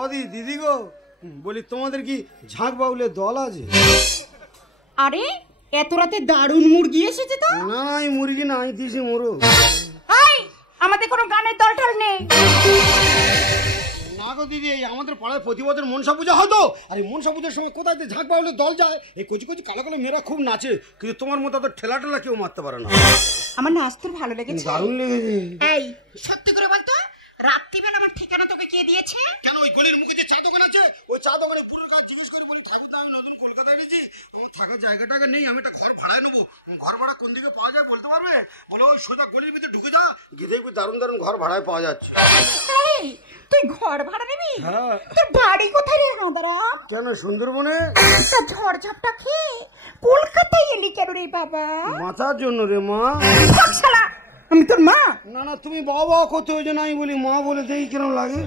ওদি দিদি গো, বলি তোমাদের কি ঝাঁক বাউলের দল আছে? আরে এত রাতে দারুণ মুরগি এসেছে তো। না না, এই মুরগি না, আমি দিছি মোরো। আমাদের কোনো গানের দল টল নেই। না গো দিদি, এই আমাদের পাড়ায় প্রতি বছর মনসা পূজা হতো, আর এই মনসা পূজার সময় কোথায় ঝাঁক বাউলের দল যায়, এই কচি কচি কালো কালো মেয়েরা খুব নাচে, কিন্তু তোমার মতো তো ঠেলা ঠেলা কেউ মারতে পারে না। আমার নাচতে ভালো লেগেছে, দারুণ লেগেছে। এই সত্যি করে বলতো, রাত্রিবেলা আমার ঠিকানা তোকে কে দিয়েছে? কেন ওই গলির মুখে যে চা দোকান আছে, ওই চা দোকানে পুরো কাজ জিজ্ঞেস করে বলি, ঠাকুরদা আমি নতুন কলকাতায় এসেছি, আমার থাকার জায়গাটাকে নেই, আমি একটা ঘর ভাড়ায় নেবো, ঘর ভাড়া কোন দিকে পাওয়া যায় বলতে পারবে? বলে ওই সোজা গলির ভিতরে ঢুকে যা, গেদে দারুণ দারুণ ঘর ভাড়ায় পাওয়া যাচ্ছে। তুই ঘর ভাড়া নিবি? হ্যাঁ। তোর বাড়ি কোথায় রে হাঁদারা? কেন সুন্দরবনে? ঝড় ঝাপটা খেয়ে কলকাতায় এলি কেন রে বাবা? বাঁচার জন্য রে মা। আমি তোর মা? না না, তুমি বাবা করতে হয়েছে না, আমি বলি মা বলে দেই কেন লাগে।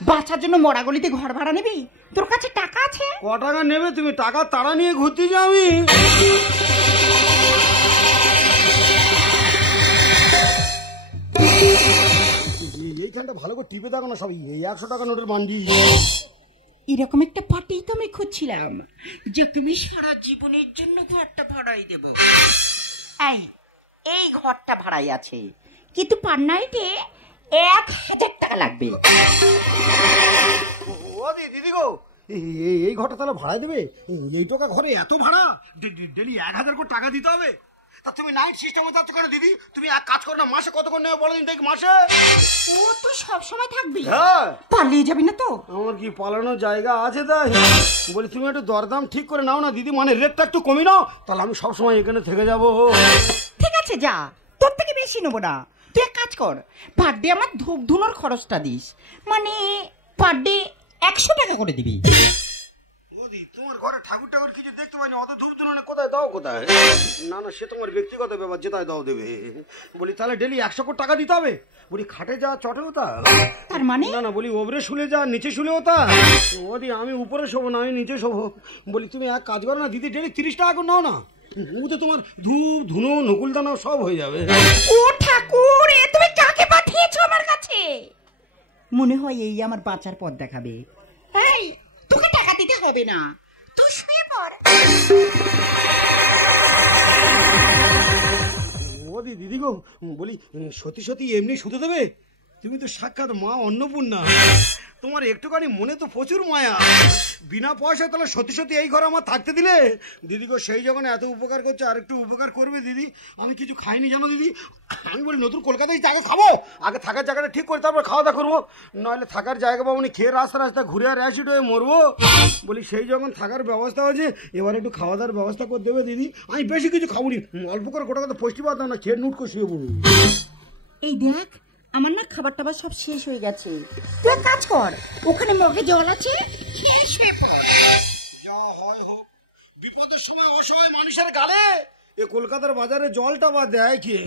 বাঁচার জন্য মরা গলিতে ঘর ভাড়া নিবি? তোর কাছে টাকা আছে? ক টাকা নেবে তুমি? টাকা তারা নিয়ে ঘুরতে যাবি? এইখানটা ভালো করে টিপে দেখো না, সবই এই 100 টাকা নোটের বান্ডি। এরকম একটা পার্টি তো আমি খুঁজছিলাম, যে তুমি সারা জীবনের জন্য ঘরটা ভাড়াই দেবে। এই ঘরটা ভাড়াই আছে, কিন্তু পার নাইটে 1000 টাকা লাগবে। ও দিদি গো, এই ঘরটা তাহলে ভাড়াই দেবে? এই টাকা ঘরে এত ভাড়া, ডেলি 1000 করে টাকা দিতে হবে? তা তুমি নাইট সিস্টেমে যাচ্ছ কেন দিদি? তুমি এক কাজ করো না, মাসে কত করে নেবে বলো দেখি মাসে? ও তো সব সময় থাকবি? হ্যাঁ। পালিয়ে যাবি না তো? আমার কি পালানোর জায়গা আছে তাই? বলি তুমি একটু দরদাম ঠিক করে নাও না দিদি, মানে রেটটা একটু কমে নাও, তাহলে আমি সবসময় এখানে থেকে যাবো। ঠিক আছে যা, তোর থেকে বেশি নেবো না। তুই এক কাজ কর, পার ডে আমার ধূপ ধুনোর খরচটা দিস, মানে পার ডে 100 টাকা করে দিবি। তোমার ঘরে ঠাকুর টাকুর কিছু দেখতে পাইনি, অত ধূপ ধুনো কোথায় দাও কোথায়? না না, সে তোমার ব্যক্তিগত ব্যাপার, যেটাই দাও দেবে। বলি তাহলে ডেলি 100 করে টাকা দিতে হবে? বলি খাটে যা চটেও তা? তার মানে? না না, বলি ওপরে শুলে যা নিচে শুলেও তা? ওদি আমি উপরে শোবো না, আমি নিচে শোবো। বলি তুমি এক কাজ করো না দিদি, ডেলি 30 টাকা করে নাও না, ওতে তোমার ধূপ ধুনো নকুল দানা সব হয়ে যাবে। ও ঠাকুর, তুমি কাকে পাঠিয়েছো আমার কাছে? মনে হয় এই আমার বাঁচার পথ দেখাবে। এই তোকে টাকা দিতে হবে না, তুই শুয়ে পড়। ওদি দিদি গো, বলি সত্যি সত্যি এমনি শুতে দেবে? তুমি তো সাক্ষাৎ মা অন্নপূর্ণা, তোমার একটুখানি মনে তো প্রচুর মায়া, বিনা পয়সায় তাহলে সত্যি সত্যি এই ঘরে আমার থাকতে দিলে? দিদি গো, সেই যখন এত উপকার করছে আর একটু উপকার করবে দিদি। আমি কিছু খাইনি জানো দিদি, আমি বলি নতুন কলকাতায় জায়গা খাবো, আগে থাকার জায়গাটা ঠিক করে তারপর খাওয়া দাওয়া করবো, নইলে থাকার জায়গা পাবো না, খেয়ে রাস্তা রাস্তা ঘুরে আর অ্যাসিড হয়ে মরবো। বলি সেই যখন থাকার ব্যবস্থা হয়েছে, এবার একটু খাওয়া দাওয়ার ব্যবস্থা করে দেবে দিদি। আমি বেশি কিছু খাবো নি, অল্প করে গোটা কথা পুষ্টি পাতাম না, খেয়ে নুট করে শুয়ে পড়বো। এই দেখ, আমার না খাবার টাবার সব শেষ হয়ে গেছে, তুই এক কাজ কর, ওখানে মগে জল আছে, খেয়ে শুয়ে পড়। যা হয় হোক, বিপদের সময় অসহায় মানুষের গালে এ কলকাতার বাজারে জলটা বা দেয় কে?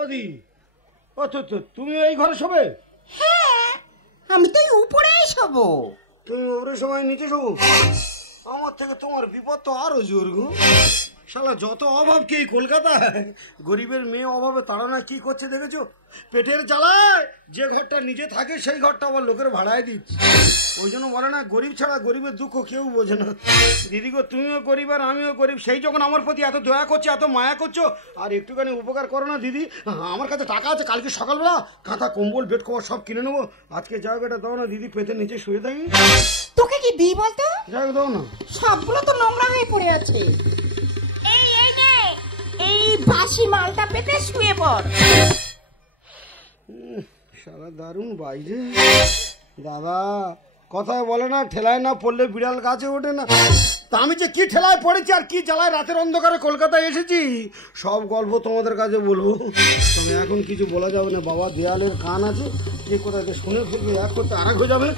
ওদি, ও তো তুমি এই ঘরে শোবে? হ্যাঁ, আমি তো উপরেই শোবো। তুমি ওরে সময় নিচে শোবো? আমার থেকে তোমার বিপদ তো আরো জোর গো। শালা যত অভাব কি কলকাতায়, গরিবের মেয়ে অভাবে তারা না কি করছে দেখেছো? পেটের জ্বালায় যে ঘরটা নিজে থাকে সেই ঘরটা আবার লোকের ভাড়ায় দিচ্ছে। ওই জন্য বলে না, গরিব ছাড়া গরিবের দুঃখ কেউ বোঝে না। দিদি গো, তুমিও গরিব আর আমিও গরিব, সেই যখন আমার প্রতি এত দয়া করছো, এত মায়া করছো, আর একটুখানি উপকার করো না দিদি। আমার কাছে টাকা আছে, কালকে সকালবেলা কাঁথা কম্বল বেড কভার সব কিনে নেবো, আজকে জায়গাটা দাও না দিদি, পেটের নিচে শুয়ে থাকি। তোকে কি দিই বলতো? জায়গা দাও না, সবগুলো তো নোংরা হয়ে পড়ে আছে। এই বাসি মালটা পেতে শুয়ে পড়। সারা দারুণ বাইরে দাদা, কথায় বলে না, ঠেলায় না পড়লে বিড়াল গাছে ওঠে না। তা আমি যে কি ঠেলায় পড়েছি আর কি জ্বালায় রাতের অন্ধকারে কলকাতায় এসেছি, সব গল্প তোমাদের কাছে বলবো। তবে এখন কিছু বলা যাবে না বাবা, দেয়ালের কান আছে, কে কোথায় শুনে ফেলবে, এক করতে আরেক হয়ে যাবে।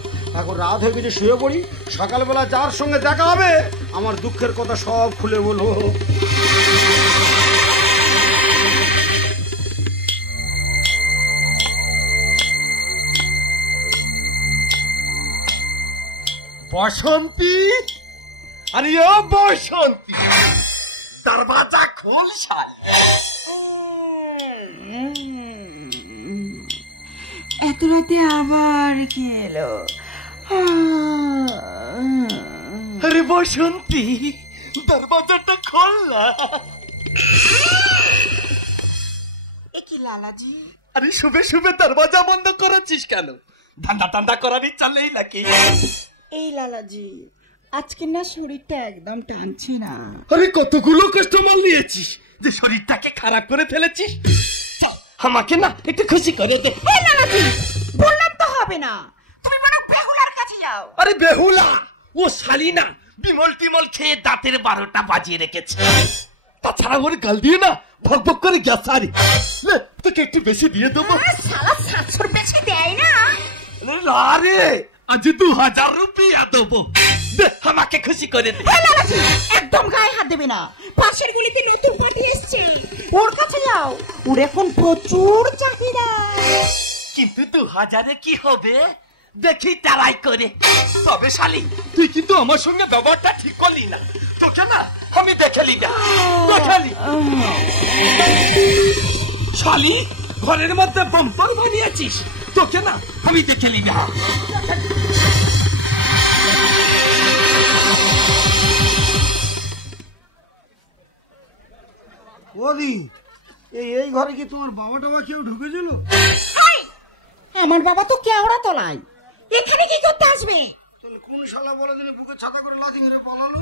এখন রাত হয়ে গেছে, শুয়ে পড়ি, সকালবেলা যার সঙ্গে দেখা হবে আমার দুঃখের কথা সব খুলে বলবো। বসন্তী, আরে ও বসন্তী, দরवाजा खोल साले। কে এলো? আরে বসন্তী, দরজাটা খোল না। এ কি লালাজি? আরে শুভে শুভে দরজা বন্ধ করেছিস কেন? ধান্দা টান্দা করার ইচ্ছা নেই নাকি? এই লালাজি, আজকে না শরীরটা একদম টানছে না। আরে কতগুলো কাস্টমার নিয়েছিস যে শরীরটাকে খারাপ করে ফেলেছিস? আমাকে না একটু খুশি করে দে। এই লালাজি, বললাম তো হবে না, তুমি বরং বেহুলার কাছে যাও। আরে বেহুলা ও শালি না, বিমল টিমল খেয়ে দাঁতের 12টা বাজিয়ে রেখেছে। তাছাড়া ওর গাল দিয়ে না ভক ভক করে গ্যাস সারি। তোকে একটু বেশি দিয়ে দেবো। শালা 700 বেশি দেয় না। আরে আজ 2000 রুপিয়া দেবো, দে আমাকে খুশি করে দে। এই লালাজি, একদম গায়ে হাত দেবে না। পাশের গুলিতে নতুন পার্টি এসছে, ওর কাছে যাও, ওর এখন প্রচুর চাহিদা। কিন্তু 2000-এ কি হবে দেখি তারাই করে। তবে শালি তুই কিন্তু আমার সঙ্গে ব্যবহারটা ঠিক করলি না। তোকে না আমি দেখেলি না, দেখেলি শালি ঘরের মধ্যে বম্পার বানিয়েছিস। তোকে না আমি দেখেলি না। ওদি, এই ঘরে কি তোমার বাবা টাবা কেউ ঢুকেছিল? আমার বাবা তো কেওড়া তলায়, এখানে কি করতে আসবে? তাহলে কোন শালা বলে দিনে বুকে ছাতা করে লাথি মেরে পালালো?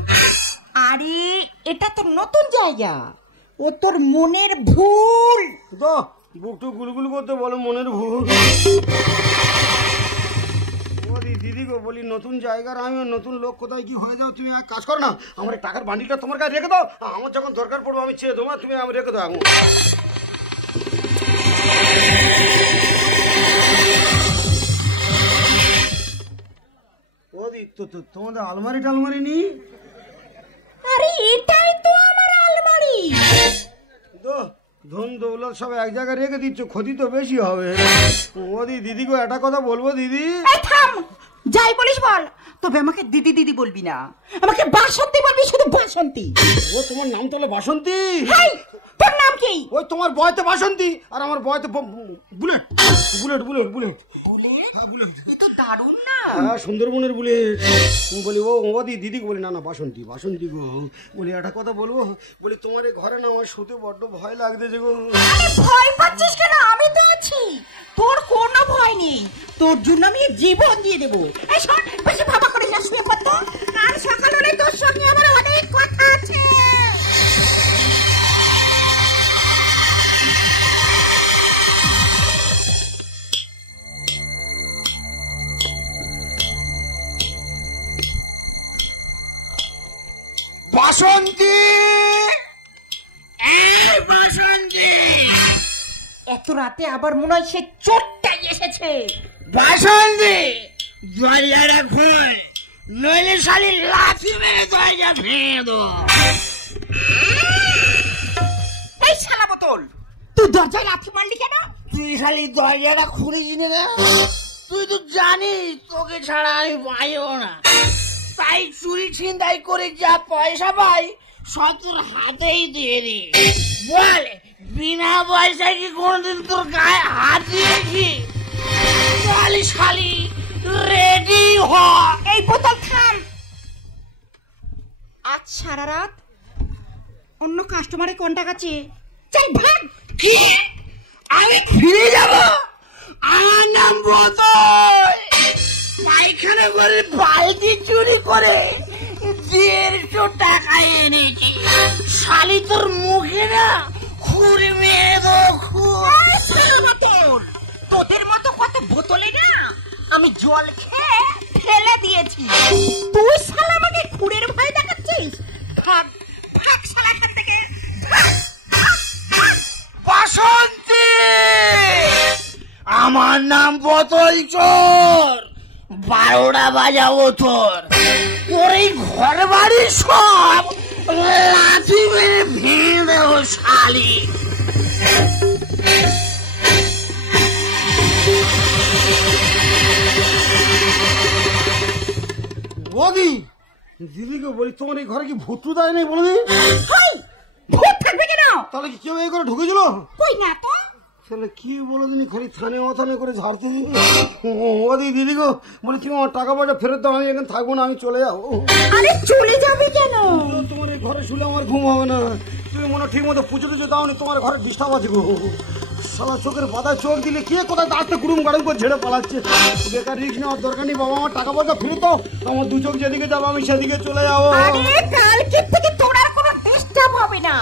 আরে এটা তো নতুন জায়গা, ও তোর মনের ভুল। তো বুকটু গুলগুল করতে বলো মনের ভুল। ওদি দিদি গো, বলি নতুন জায়গার আমি নতুন লোক, কোথায় কি হয়ে যাও। তুমি এক কাজ করো না, আমার এই টাকার বান্ডিলটা তোমার কাছে রেখে দাও। আমার যখন দরকার পড়বে আমি চেয়ে দেবো, তুমি আমি রেখে দাও। ওদি তো তোমাদের আলমারি টালমারি নি? আরে এটাই তো আমার আলমারি। ধন দৌলত সব এক জায়গায় রেখে দিচ্ছ, ক্ষতি তো বেশি হবে। ওদি দিদি গো, একটা কথা বলবো দিদি। এই থাম, যাই বলিস বল, তবে আমাকে দিদি দিদি বলবি না, আমাকে বাসন্তী বলবি, শুধু বাসন্তী। ও তোমার নাম তাহলে বাসন্তী? হেই, তোর নাম কি? ওই তোমার বয়তে বাসন্তী আর আমার বয়তে bullet. Bullet bullet bullet bullet, এ তো দারুণ না। হ্যাঁ, সুন্দরবনের বুলেট। বলি ও ওদি দিদি বলি না না বাসন্তী বাসন্তী গো। বলি একটা কথা বলবো, বলি তোমার এই ঘরে না আমার শুতে বড্ড ভয় লাগতেছে গো। ভয় পাচ্ছিস কেন? আমি তো আছি, তোর কোনো ভয় নেই, তোর জন্য আমি জীবন দিয়ে দেবো। এই শোন, বেশি ভাবা করে না, শুয়ে পড় তো, কাল সকাল হলে তোর সঙ্গে আমার অনেক কথা আছে। বাসন্তী, বাসন্তী, এত রাতে আবার মনে হয় সে চোরটাই এসেছে। বাসন্তী দরজাটা খোল, নইলে শালি লাথি মেরে দরজা ভেঙে দেবো। এই শালা বোতল, তুই দরজায় লাথি মারলি কেন? তুই শালি দরজাটা খুলিস না? তুই তো জানিস তোকে ছাড়া আমি পাইও না, তাই চুরি ছিনতাই করে যা পয়সা পাই সব তোর হাতেই দিয়ে দি। বল, বিনা পয়সায় কি কোনদিন তোর গায়ে হাত দিয়েছি? শালি শালি রেডি হ। এই বোতল থাম। আজ সারা রাত অন্য কাস্টমারে কন্টাক্ট আছে, চল ভাগ। কি? আমি ফিরে যাব? আমার নাম বোতল, পায়খানা করে বালতি চুরি করে 150 টাকা এনেছি। শালি তোর মুখে না খুঁড়ে মেরে দেবো। বোতল, তোদের মতো কত বোতলে না আমি জল খেয়ে ফেলে দিয়েছি, তুই শালা আমাকে খুঁড়ের ভয় দেখাচ্ছিস? ভাগ ভাগ শালা এখান থেকে, ভাগ, ভাগ, ভাগ। বাসন্তী, আমার নাম বোতল চোর, 12টা বাজাবো তোর। তোর এই ঘর বাড়ি সব লাথি মেরে ভেঙে দেবো শালি। ওদি দিদিকে বলি, তোমার এই ঘরে কি ভূত দেয় নাই বলে দিই? হাই, ভূত থাকবে কেন? তাহলে কি কেউ এই ঘরে ঢুকেছিল? কই না তো, তাহলে কি বলো তুমি খালি থানে মাথানে করে ঝাড়তে দিবে? ও দিদি গো, বলি তুমি আমার টাকা পয়সা ফেরত দাও, আমি এখানে থাকবো না, আমি চলে যাবো। আরে চলে যাবে কেন? তোমার এই ঘরে শুলে আমার ঘুম হবে না। তুমি মনে ঠিক মতো পুজো টুজো দাওনি, তোমার ঘরে ডিস্টার্ব আছে গো। সারা চোখের পাতায় চোখ দিলে কে কোথায় দাঁড়তে কুড়ুম গাড়ুম করে ঝেড়ে পালাচ্ছে। বেকার রিস্ক নেওয়ার দরকার নেই বাবা, আমার টাকা পয়সা ফেরত দাও, আমার দু চোখ যেদিকে যাবো আমি সেদিকে চলে যাবো। আরে কালকে থেকে তোর আর কোনো ডিস্টার্ব হবে না,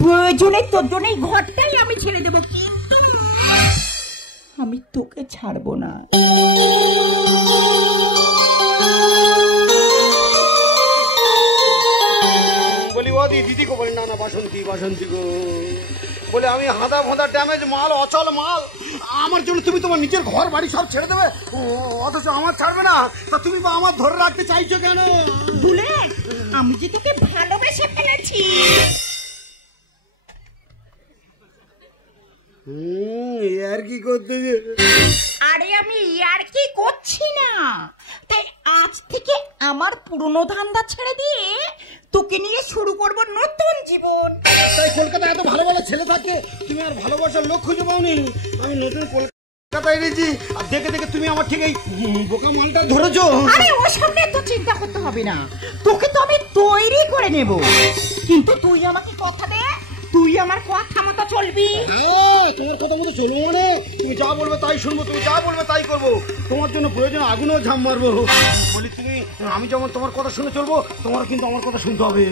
প্রয়োজনে তোর জন্য এই ঘরটাই আমি ছেড়ে দেবো, কিন্তু আমি তোকে ছাড়বো না। বলি ও দিদি গো, বলি না না বাসন্তী গো, বলে আমি হাঁদা ফোঁদা ড্যামেজ মাল, অচল মাল, আমার জন্য তুমি তোমার নিজের ঘর বাড়ি সব ছেড়ে দেবে, অথচ আমার ছাড়বে না। তা তুমি বা আমার ধরে রাখতে চাইছো কেন? ভুলে আমি যে তোকে ভালোবেসে ফেলেছি। আর কি করতে? আরে আমি আর কি করছি না, তাই আজ থেকে আমার পুরনো ধান্দা ছেড়ে দিয়ে তোকে নিয়ে শুরু করব নতুন জীবন। তাই কলকাতায় এত ভালো ভালো ছেলে থাকে, তুমি আর ভালোবাসার লোক খুঁজে পাওনি। আমি নতুন কলকাতায় এসেছি, আর দেখে দেখে তুমি আমার ঠিক এই বোকা মালটা ধরেছো। আরে ও সামনে তো চিন্তা করতে হবে না, তোকে তো আমি তৈরি করে নেব, কিন্তু তুই আমাকে কথা দে, তুই আমার কথা মতো চলবি। তোমার কথা মতো চলবো মানে? তুমি যা বলবে তাই শুনবো, তুমি যা বলবে তাই করবো, তোমার জন্য প্রয়োজন আগুনেও ঝাঁপ মারবো। বলি তুমি, আমি যেমন তোমার কথা শুনে চলবো, তোমার কিন্তু আমার কথা শুনতে হবে।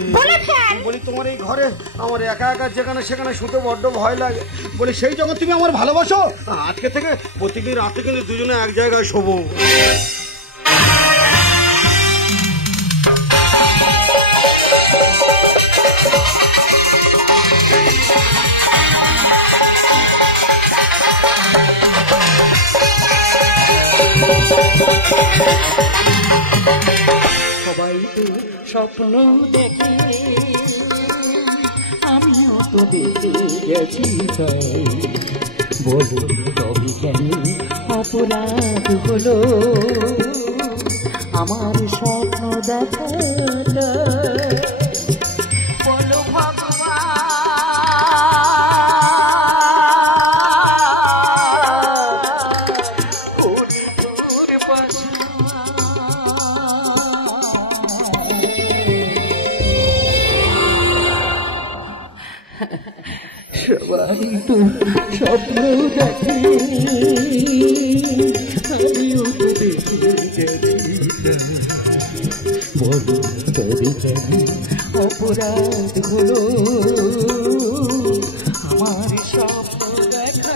বলি তোমার এই ঘরে আমার একা একা যেখানে সেখানে শুতে বড্ড ভয় লাগে। বলি সেই যখন তুমি আমার ভালোবাসো, আজকে থেকে প্রতিদিন রাতে কিন্তু দুজনে এক জায়গায় শোবো। সবাই তো স্বপ্ন দেখে, আমিও তো দেখে গেছি, তাই বলো তবে কেন অপরাধ হলো আমার স্বপ্ন দেখাটা? বলো সবাই তো স্বপ্ন দেখে, আমিও তো দেখে গেছি, বলো তবে কেন অপরাধ হলো আমার স্বপ্ন দেখাটা?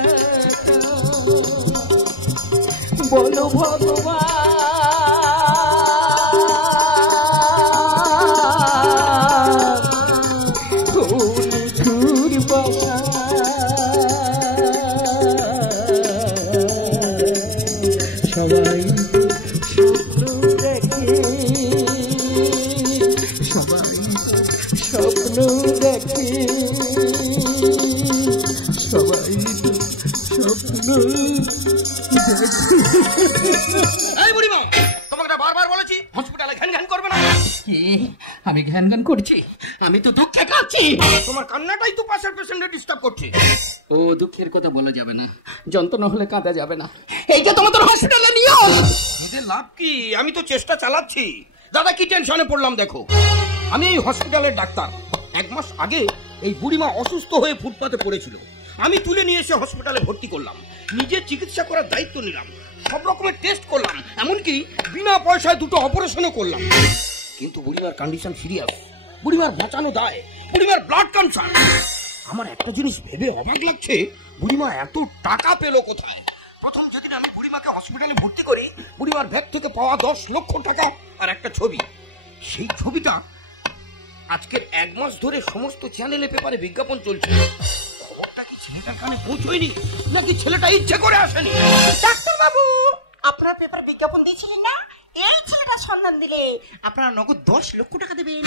বলো ভগবান। সবাই স্বপ্ন দেখে, সবাই স্বপ্ন দেখে, সবাই স্বপ্ন তোমাকে বারবার বলেছি হসপিটালে ঘ্যান ঘ্যান করবে না। আমি ঘ্যান ঘ্যান করছি? আমি তো দুঃখে কাঁদছি। তোমার কান্নাটাই তো পাশের পেশেন্টে ডিস্টার্ব করছে। ও দুঃখের কথা বলা যাবে না, যন্ত্রণা হলে কাঁদা যাবে না। এই যে তোমাদের হসপিটালে নিও। এদের লাভ কি? আমি তো চেষ্টা চালাচ্ছি। দাদা কি টেনশনে পড়লাম দেখো। আমি এই হসপিটালের ডাক্তার। 1 মাস আগে এই বুড়িমা অসুস্থ হয়ে ফুটপাতে পড়েছিল, আমি তুলে নিয়ে এসে হসপিটালে ভর্তি করলাম, নিজে চিকিৎসা করার দায়িত্ব নিলাম, সব রকমের টেস্ট করলাম, এমনকি বিনা পয়সায় 2টো অপারেশনও করলাম। কিন্তু বুড়িমার কন্ডিশন সিরিয়াস, বুড়িমার বাঁচানো দায়, বুড়িমার ব্লাড ক্যান্সার। আমার একটা জিনিস ভেবে অবাক লাগছে, বুড়িমা এত টাকা পেল কোথায়? প্রথম যেদিন আমি বুড়িমাকে হসপিটালে ভর্তি করি, বুড়িমার ব্যাগ থেকে পাওয়া 10 লক্ষ টাকা আর একটা ছবি। সেই ছবিটা আজকের 1 মাস ধরে সমস্ত চ্যানেলে পেপারে বিজ্ঞাপন চলছে। খবরটা কি ছেলেটার কানে পৌঁছয়নি, নাকি ছেলেটা ইচ্ছে করে আসেনি? ডাক্তার বাবু, আপনার পেপার বিজ্ঞাপন দিয়েছিলেন না? এই ছেলেটা সন্ধান দিলে আপনারা নগদ 10 লক্ষ টাকা দেবেন।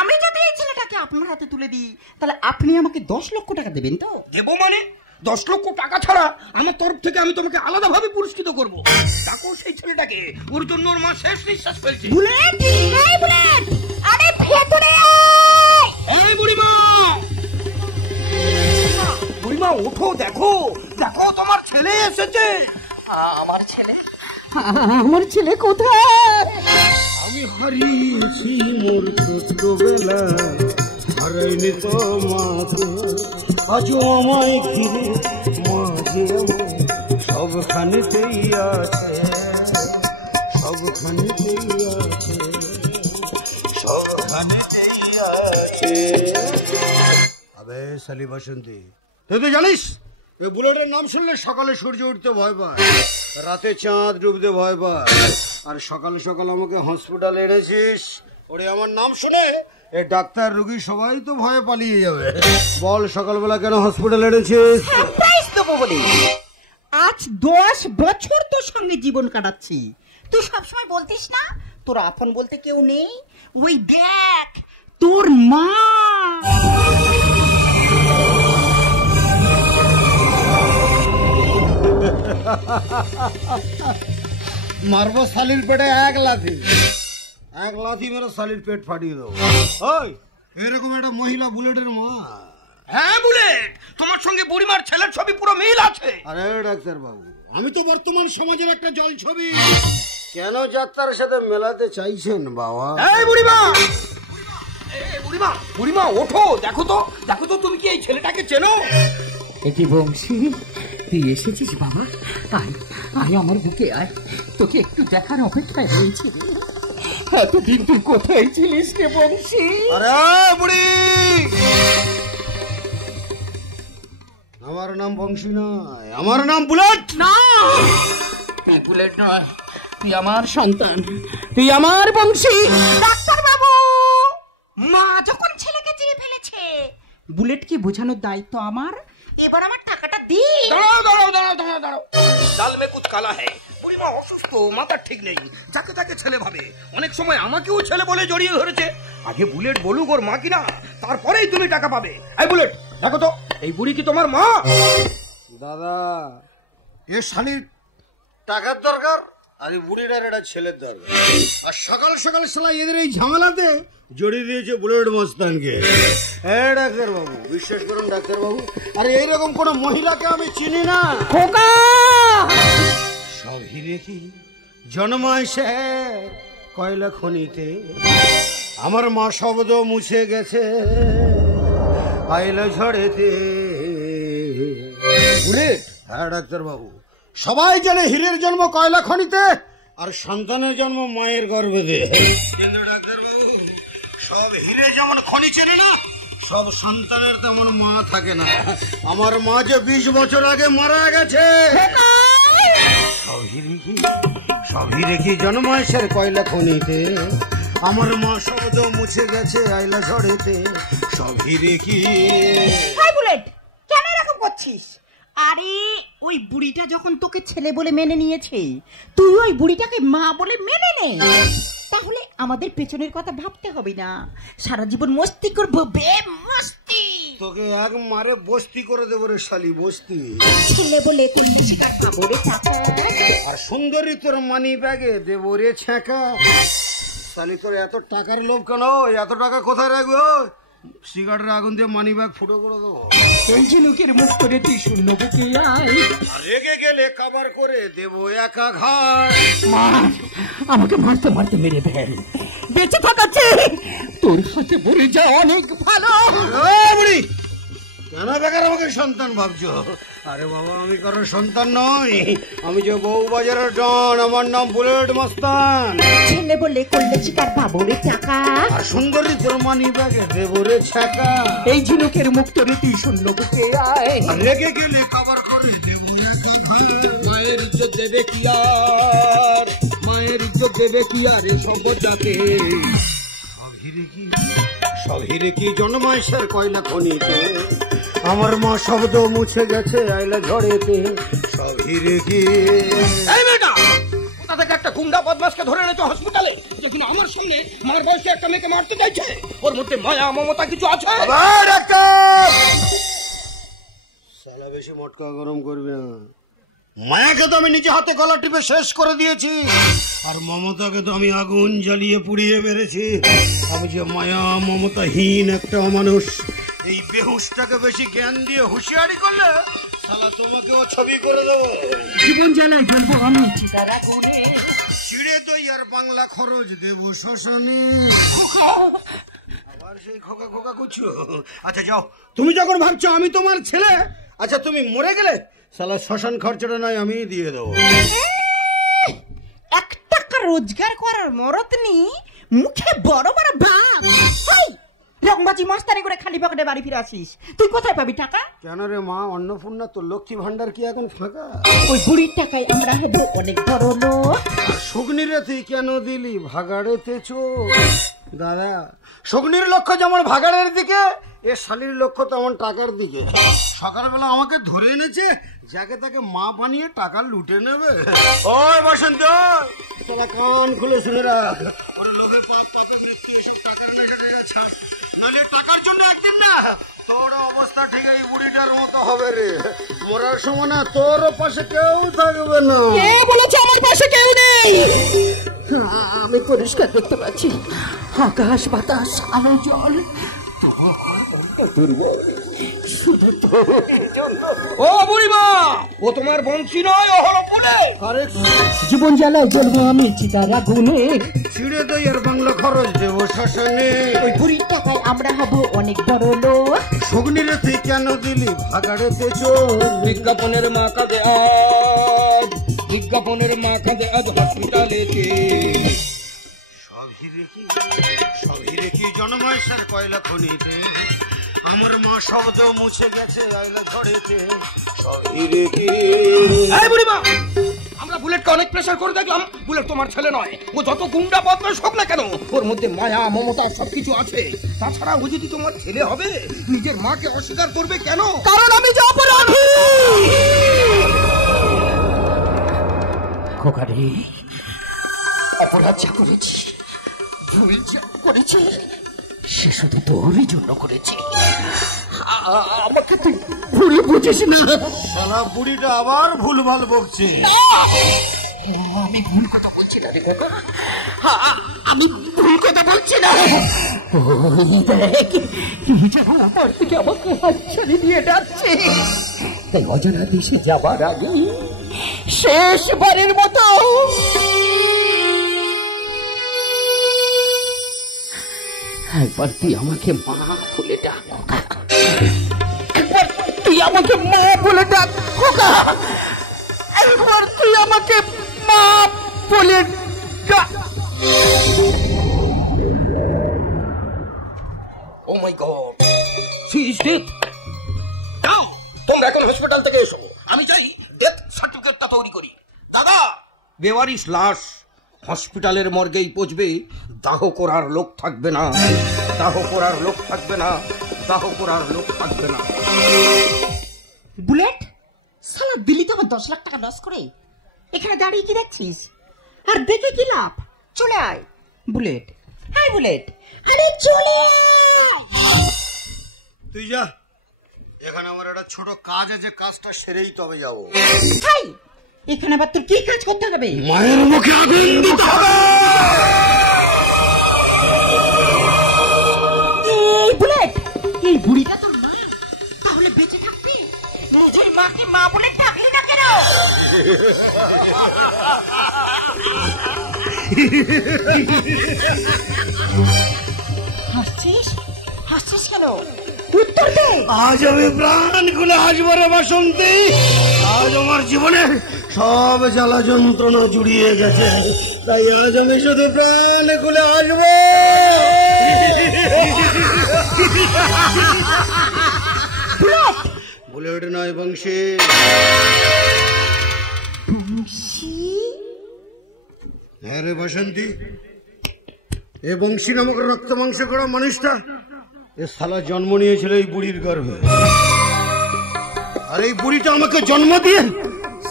আমি যদি এই ছেলেটাকে আপনার হাতে তুলে দিই, তাহলে আপনি আমাকে 10 লক্ষ টাকা দেবেন তো? দেবো মানে 10 লক্ষ টাকা ছাড়া আমার তরফ থেকে আমি তোমাকে আলাদাভাবে পুরস্কৃত করবো। দেখো সেই ছেলেটাকে, ওর জন্য ওর মা শেষ নিঃশ্বাস ফেলছে। বুলেট, এই বুলেট, আরে ভেতরে এই বুড়িমা, বুড়িমা ওঠো, দেখো দেখো তোমার ছেলে এসেছে। আমার ছেলে? আমার ছেলে কোথায়? আমি হারিয়েছি মোর ছোটবেলা, হারাইনি তো মাকে, আজও আমায় ঘিরে মাঝে সবখানেতেই আছে, সবখানেতেই আছে, সবখানেতেই আছে। আবে শালি বাসন্তী, তুই তো জানিস এই বুলেটের নাম শুনলে সকালে সূর্য উঠতে ভয় পায়, রাতে চাঁদ ডুবতে ভয় পায়, আর সকালে সকাল আমাকে হসপিটালে এনেছিস, ওরে আমার নাম শুনে এই ডাক্তার রুগী সবাই তো ভয়ে পালিয়ে যাবে। বল সকালবেলা কেন হসপিটালে এনেছিস? সারপ্রাইজ দেবো বলে। আজ 10 বছর তোর সঙ্গে জীবন কাটাচ্ছি, তুই সবসময় বলতিস না তোর আপন বলতে কেউ নেই। ওই দেখ তোর মা। মারবো শালির পেটে এক লাথি, এক লাথি মেরে শালির পেট ফাটিয়ে দেবো। ওই এরকম একটা মহিলা বুলেটের মা? হ্যাঁ বুলেট, তোমার সঙ্গে বুড়িমার ছেলের ছবি পুরো মিল আছে। আরে ডাক্তার বাবু, আমি তো বর্তমান সমাজের একটা জল ছবি, কেন যাত্রার সাথে মেলাতে চাইছেন বাবা? এই বুড়িমা, বুড়িমা বুড়িমা ওঠো, দেখো তো দেখো তো তুমি কি এই ছেলেটাকে চেনো? এটি বংশী, তুই এসেছিস বাবা? আয় আয় আমার বুকে আয়, তোকে একটু দেখার অপেক্ষায় রয়েছি। এতদিন তুই কোথায় ছিলিস রে বংশী? আরে বুড়ি, আমার নাম বংশী নয়, আমার নাম বুলেট। না, তুই বুলেট নয়, তুই আমার সন্তান, তুই আমার বংশী। ডাক্তার বাবু, মা যখন ছেলেকে চিনে ফেলেছে, বুলেটকে বোঝানোর দায়িত্ব আমার। এবার আমার টাকাটা দি। দাঁড়াও দাঁড়াও দাঁড়াও দাঁড়াও দাঁড়াও, ডাল মে কুছ কালা হ্যায়। বুড়িমা অসুস্থ, মাথার ঠিক নেই, যাকে তাকে ছেলে ভাবে, অনেক সময় আমাকেও ছেলে বলে জড়িয়ে ধরেছে। আগে বুলেট বলুক ওর মা কিনা, তারপরেই তুমি টাকা পাবে। এই বুলেট, দেখো তো এই বুড়ি কি তোমার মা? দাদা, এ শালির টাকার দরকার, আর এই বুড়িটার এটা ছেলের দরকার, আর সকাল সকাল শালা এদের এই ঝামেলাতে জড়িয়ে দিয়েছে বুলেট মস্তানকে। হ্যাঁ ডাক্তার বাবু, বিশ্বাস করুন ডাক্তার বাবু, আরে এইরকম কোন মহিলাকে আমি চিনি না। খোকা, সব হিরে কি জন্মায় সে কয়লা খনিতে, আমার মা শব্দ মুছে গেছে আইলা ঝড়েতে। বুলেট, হ্যাঁ ডাক্তার বাবু, সবাই জানে হীরের জন্ম কয়লা খনিতে, আর সন্তানের জন্ম মায়ের গর্ভে। কিন্তু ডাক্তার বাবু, সব হীরে যেমন খনি চেনে না, সব সন্তানের তেমন মা থাকে না। আমার মা যে 20 বছর আগে মারা গেছে। সব হিরে কি জন্মায় সে কয়লা খনিতে, আমার মা শব্দ মুছে গেছে আইলা ঝড়েতে। সব হিরে কি। হাই বুলেট, কেন এরকম করছিস? আরে ওই বুড়িটা যখন তোকে ছেলে বলে মেনে নিয়েছে, তুই ওই বুড়িটাকে মা বলে মেনে নে, তাহলে আমাদের পেছনের কথা ভাবতে হবে না, সারা জীবন মস্তি করবো। বে মস্তি, তোকে এক মারে বস্তি করে দেবো রে শালি, বস্তি। ছেলে বলে করলে শিকার পাবো রে টাকা, আর সুন্দরী তোর মানি ব্যাগে দেবো রে ছ্যাঁকা। শালি তোর এত টাকার লোভ কেন? এত টাকা কোথায় রাখবো? সিগারেটের আগুন দিয়ে মানি ব্যাগ ফুটো করে দেবো। এই ঝিনুকের মুখ করে তুই শূন্য বুকে আয়, রেগে গেলে কাবার করে দেবো একা ঘাট। মার, আমাকে মারতে মারতে মেরে ফেল, বেঁচে থাকাচ্ছে তোর হাতে পড়ে যা অনেক ভালো। বুড়ি, কেন বেকার আমাকে সন্তান ভাবছো? আরে বাবা, আমি কারো সন্তান নই, আমি যে বউ বাজারের ডন, আমার নাম বুলেট মস্তান। ছেলে বলে করলে শিকার পাবো রে টাকা, আর সুন্দরী তোর মানি ব্যাগে দেবো রে ছ্যাঁকা। এই ঝিনুকের মুখ করে তুই শূন্য বুকে আয়, আর রেগে গেলে কাবার করে দেবো একা ঘাট। মায়ের ইজ্জত দেবে কি আর, মায়ের ইজ্জত দেবে কি আর এসব যাতে। সব হিরে কি জন্মায় সে কয়লা খনিতে, আমার মা শব্দ মুছে গেছে আইলা ঝড়েতে। সব হিরে কি। এই মেয়েটা কোথা থেকে একটা গুন্ডা বদমাশকে ধরে এনেছো হসপিটালে, যে কিনা আমার সামনে মার বয়সে একটা মেয়েকে মারতে চাইছে? ওর মধ্যে মায়া মমতা কিছু আছে? শালা বেশি মটকা গরম করবি না। মায়াকে তো আমি নিজে হাতে গলা টিপে শেষ করে দিয়েছি, আর মমতাকে তো আমি আগুন জ্বালিয়ে পুড়িয়ে মেরেছি। আমি যে মায়া মমতাহীন একটা মানুষ, এই বেহুশটাকে বেশি জ্ঞান দিয়ে হুঁশিয়ারি করলে শালা তোমাকেও ছবি করে দেবো। জীবন জ্বালায় জ্বলবো আমি চিতার আগুনে। ছিঁড়ে দই আর বাংলা খরচ দেবো শ্মশানে। আবার সেই খোকা খোকা করছো। আচ্ছা যাও, তুমি যখন ভাবছো আমি তোমার ছেলে, আচ্ছা তুমি মরে গেলে শালা শ্মশান খরচাটা নয় আমি দিয়ে দেবো। 1 টাকা রোজগার করার মরদ নি, মুখে বড় বড় ভাব। এই রংবাজি মাস্তানি করে খালি পকেটে বাড়ি ফিরে আসিস, তুই কোথায় পাবি টাকা? কেন রে মা অন্নপূর্ণা, তোর লক্ষ্মী ভান্ডার কি এখন ফাঁকা? ওই বুড়ির টাকায় আমরা হবো অনেক বড় লোক। শগ্নিরে তুই কেন দিলি ভাগাড়েতে চোখ? দাদা, শগ্নির লক্ষ্য যেমন ভাগাড়ের দিকে, এ শালির লক্ষ্য তেমন টাকার দিকে। সকালবেলা আমাকে ধরে এনেছে, যাকে তাকে মা বানিয়ে টাকা লুটে নেবে। ওই বসন্ত, তোরা কান খুলে শুনে রাখ, ওরে লোভে পাপ, পাপে মৃত্যু, এসব টাকার নেশাটা ছাড়, নাহলে টাকার জন্য একদিন না তোর অবস্থা ঠিক এই বুড়িটার মতো হবে রে। মরার সময় না তোর পাশে কেউ থাকবে না। কে বলেছে আমার পাশে কেউ নেই? আমি পরিষ্কার দেখতে পাচ্ছি আকাশ, বাতাস, আলো, জল। ও বুড়িমা, ও তোমার বংশী নয়, ও হলো পুলে। আরে জীবন জ্বালায় জ্বলবো আমি চিতার আগুনে। ছিঁড়ে দই আর বাংলা খরচ দেবো শ্মশানে। ওই বুড়ির টাকায় আমরা হব অনেক বড় লোক। শগ্নিরে তুই কেন দিলি ভাগাড়েতে চোখ? বিজ্ঞাপনের মা কাঁদে আজ, বিজ্ঞাপনের মা কাঁদে আজ হসপিটালেতে। সবই রেখি জন্মায় স্যার কয়লা খনিতে, আমার মা শব্দ মুছে গেছে আইলা ঘরেতে। সবই রেখি। এই বুড়িমা, আমরা বুলেটকে অনেক প্রেসার করে দেখলাম, বুলেট তোমার ছেলে নয়। ও যত গুন্ডা বদমাশ হোক না কেন, ওর মধ্যে মায়া, মমতা সবকিছু আছে। তাছাড়া ও যদি তোমার ছেলে হবে, নিজের মাকে অস্বীকার করবে কেন? কারণ আমি যে অপরাধী। খোকারে, অপরাধ যা করেছি, ভুল যা করেছি, সে শুধু তোরই জন্য করেছি। আমাকে তুই ভুল বুঝিস না। শালা বুড়িটা আবার ভুলভাল বকছে। আমি ভুল কথা বলছি না রে খোকা, আমি ভুল কথা বলছি না। ওই দেখ, কি যেন আমার থেকে আমাকে হাতছানি দিয়ে ডাকছে। তাই অজানা দেশে যাবার আগে শেষবারের মতো একবার তুই আমাকে মা বলে ডাক খোকা। একবার তুই আমাকে মা বলে ডাক খোকা। একবার তুই আমাকে মা বলে ডাক। ও মাই গড, শি ইজ ডেড। যাও, তোমরা এখন হসপিটাল থেকে এসো, আমি যাই ডেথ সার্টিফিকেটটা তৈরি করি। দাদা, বেওয়ারিশ লাশ হসপিটালের মর্গেই পচবে, দাহ করার লোক থাকবে না, দাহ করার লোক থাকবে না, দাহ করার লোক থাকবে না। বুলেট, সালা দিল্লিতে আমার 10 লাখ টাকা লস করে এখানে দাঁড়িয়ে কি দেখছিস? আর দেখে কি লাভ? চলে আয় বুলেট। হাই বুলেট, আরে চলে আয়। তুই যা, এখানে আমার একটা ছোট কাজ আছে, কাজটা সেরেই তবে যাবো। হাই, এখানে আবার তোর কি কাজ করতে হবে? মায়ের মুখে আগুন দিতে হবে। এই বুলেট, এই বুড়িটা তোর মা, তাহলে বেঁচে থাকবে। নিজের মাকে মা বলে ডাকলি না কেন? হাসছিস? হাসছিস কেন? উত্তর দে। আজ আমি প্রাণ খুলে হাসবো রে বাসন্তী। আজ আমার জীবনে সব জ্বালা যন্ত্রণা জুড়িয়ে গেছে, তাই আজ আমি শুধু প্রাণ খুলে হাসবো। বুলেট নয় বংশী। হ্যাঁ রে বাসন্তী, এ বংশী নামক রক্ত মাংস করা মানুষটা, এ শালা জন্ম নিয়েছিল এই বুড়ির গর্ভে। আর এই বুড়িটা আমাকে জন্ম দিয়ে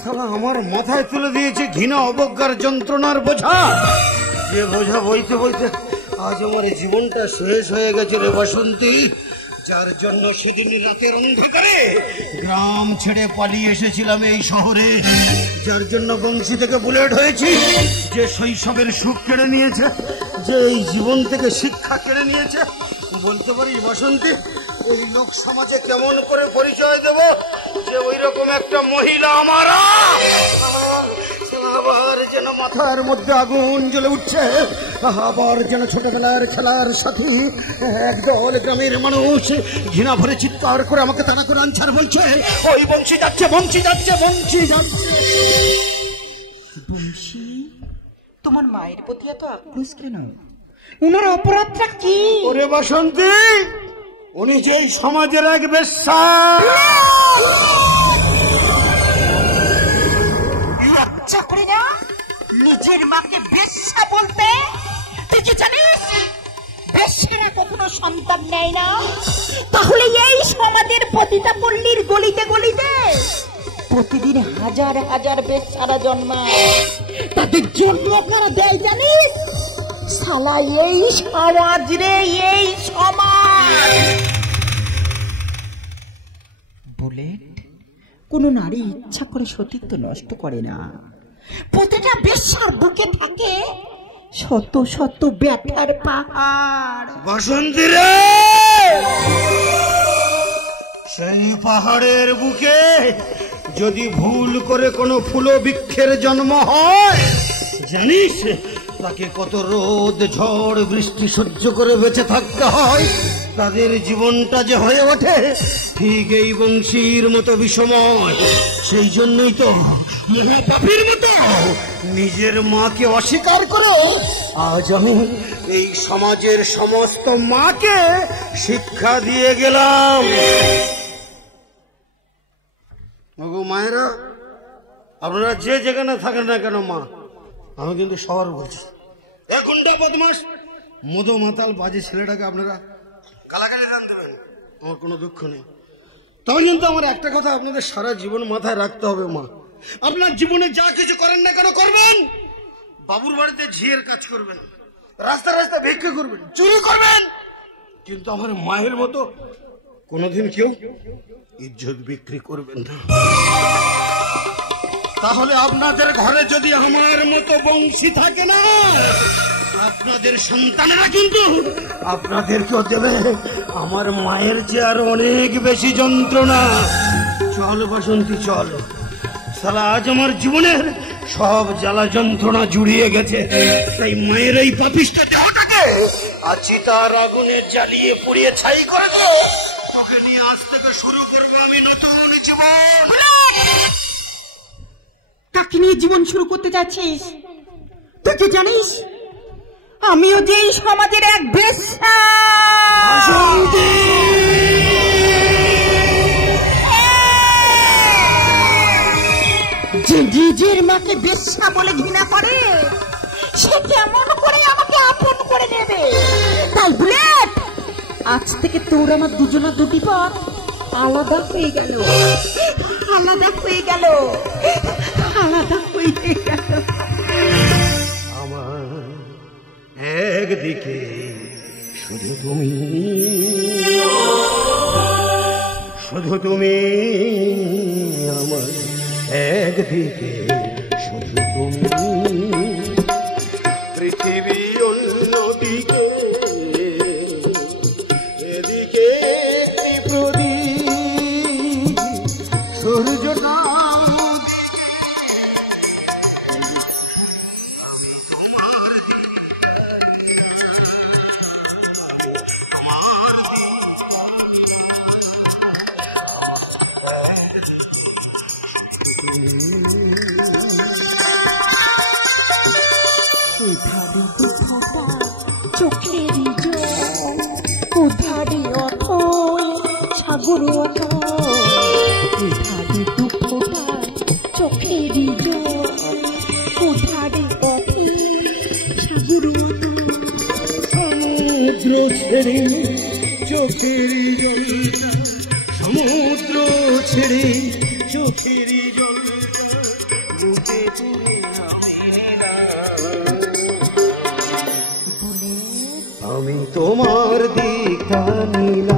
শালা আমার মাথায় তুলে দিয়েছে ঘৃণা, অবজ্ঞার, যন্ত্রণার বোঝা। যে বোঝা বইতে বইতে আজ আমার জীবনটা শেষ হয়ে গেছে রে বাসন্তী। যার জন্য সেদিন রাতের অন্ধকারে গ্রাম ছেড়ে পালিয়ে এসেছিলাম এই শহরে, যার জন্য বংশী থেকে বুলেট হয়েছি, যে শৈশবের সুখ কেড়ে নিয়েছে, যে এই জীবন থেকে শিক্ষা কেড়ে নিয়েছে। বলতে পারিস বাসন্তী, এই লোক সমাজে কেমন করে পরিচয় দেব যে ওই রকম একটা মহিলা আমার? আবার যেন মাথার মধ্যে আগুন জ্বলে উঠছে, আবার যেন ছোটবেলার খেলার সাথী একদল গ্রামের মানুষ ঘৃণা ভরে চিৎকার করে আমাকে তাড়া করে আনছার বলছে, ওই বংশী যাচ্ছে, বংশী যাচ্ছে, বংশী যাচ্ছে। বংশী, তোমার মায়ের প্রতি এত আক্রোশ কেন? উনার অপরাধটা কি? ওরে বাসন্তী, উনি যেই সমাজের এক বেশ্যা। লজ্জা করে না নিজের মাকে বেশ্যা বলতে? তুই কি জানিস বেশ্যেরা কখনো সন্তান নেয় না? তাহলে এই সমাজের পতিতা পল্লীর গলিতে গলিতে প্রতিদিন হাজার হাজার বেশ্যারা জন্মায়। তাদের জন্ম কারা দেয় জানিস? শালা এই সমাজ রে, এই সমাজ। বুলেট, কোন নারী ইচ্ছা করে সতীত্ব নষ্ট করে না। প্রতিটা বেশ্যার বুকে থাকে শত শত ব্যথার পাহাড়। বাসন্তী রে, সেই পাহাড়ের বুকে যদি ভুল করে কোনো ফুল বৃক্ষের জন্ম হয়, জানিস তাকে কত রোদ ঝড় বৃষ্টি সহ্য করে বেঁচে থাকতে হয়। তাদের জীবনটা যে হয়ে ওঠে ঠিক এই বংশীর মতো বিষময়। সেই জন্যই তো মহাপাপীর মতো নিজের মাকে অস্বীকার করে আজ আমি এই সমাজের সমস্ত মাকে শিক্ষা দিয়ে গেলাম। ওগো মায়েরা, আপনারা যে যেখানে থাকেন না কেন মা, আমি কিন্তু সবার বলছি, এক ঘন্টা বদমাস মধু মাতাল বাজে ছেলেটাকে আপনারা গালাগালি দান দেবেন, আমার কোনো দুঃখ নেই। তবে কিন্তু আমার একটা কথা আপনাদের সারা জীবন মাথায় রাখতে হবে মা, আপনার জীবনে যা কিছু করেন না কেন করবেন, বাবুর বাড়িতে ঝিয়ের কাজ করবেন, রাস্তা রাস্তা ভিক্ষা করবেন, চুরি করবেন, কিন্তু আমার মায়ের মতো কোনোদিন কেউ ইজ্জত বিক্রি করবেন না। তাহলে আপনাদের ঘরে যদি আমার মতো বংশী থাকে না, আপনাদের সন্তানেরা কিন্তু আপনাদেরকেও দেবে আমার মায়ের চেয়ে আরো অনেক বেশি যন্ত্রণা। চল বাসন্তী চল, সালা আজ আমার জীবনের সব জ্বালা যন্ত্রণা জুড়িয়ে গেছে। তাই মায়ের এই পাপিষ্ঠ দেহটাকে আজ চিতার আগুনে জ্বালিয়ে পুড়িয়ে ছাই করে দিও। তোকে নিয়ে আজ থেকে শুরু করবো আমি নতুন জীবন। কাকে নিয়ে জীবন শুরু করতে যাচ্ছিস? তুই কি জানিস আমিও যে এই সমাজের এক বেশ্যা। যে নিজের মাকে বেশ্যা বলে ঘৃণা করে, সে কেমন করে আমাকে আপন করে নেবে? তাই বুলেট, আজ থেকে তোর আমার দুজনের দুটি পথ আলাদা হয়ে গেল, আলাদা হয়ে গেল, আলাদা হয়ে গেল। আমার একদিকে শুধু তুমি, শুধু তুমি, আমার একদিকে শুধু তুমি, পৃথিবী অন্যদিকে, এদিকে প্রদীপ সূর্যটা চোখেরই জল উধারে অথই সাগরে উধারে দুঃখটা চোখেরই জল উধারে অথই সাগরে সমুদ্র ছেড়ে চোখেরই জলটা, সমুদ্র ছেড়ে চোখেরই জলটা ডুবে পুরে আমি তোমার দিকটা নিলাম।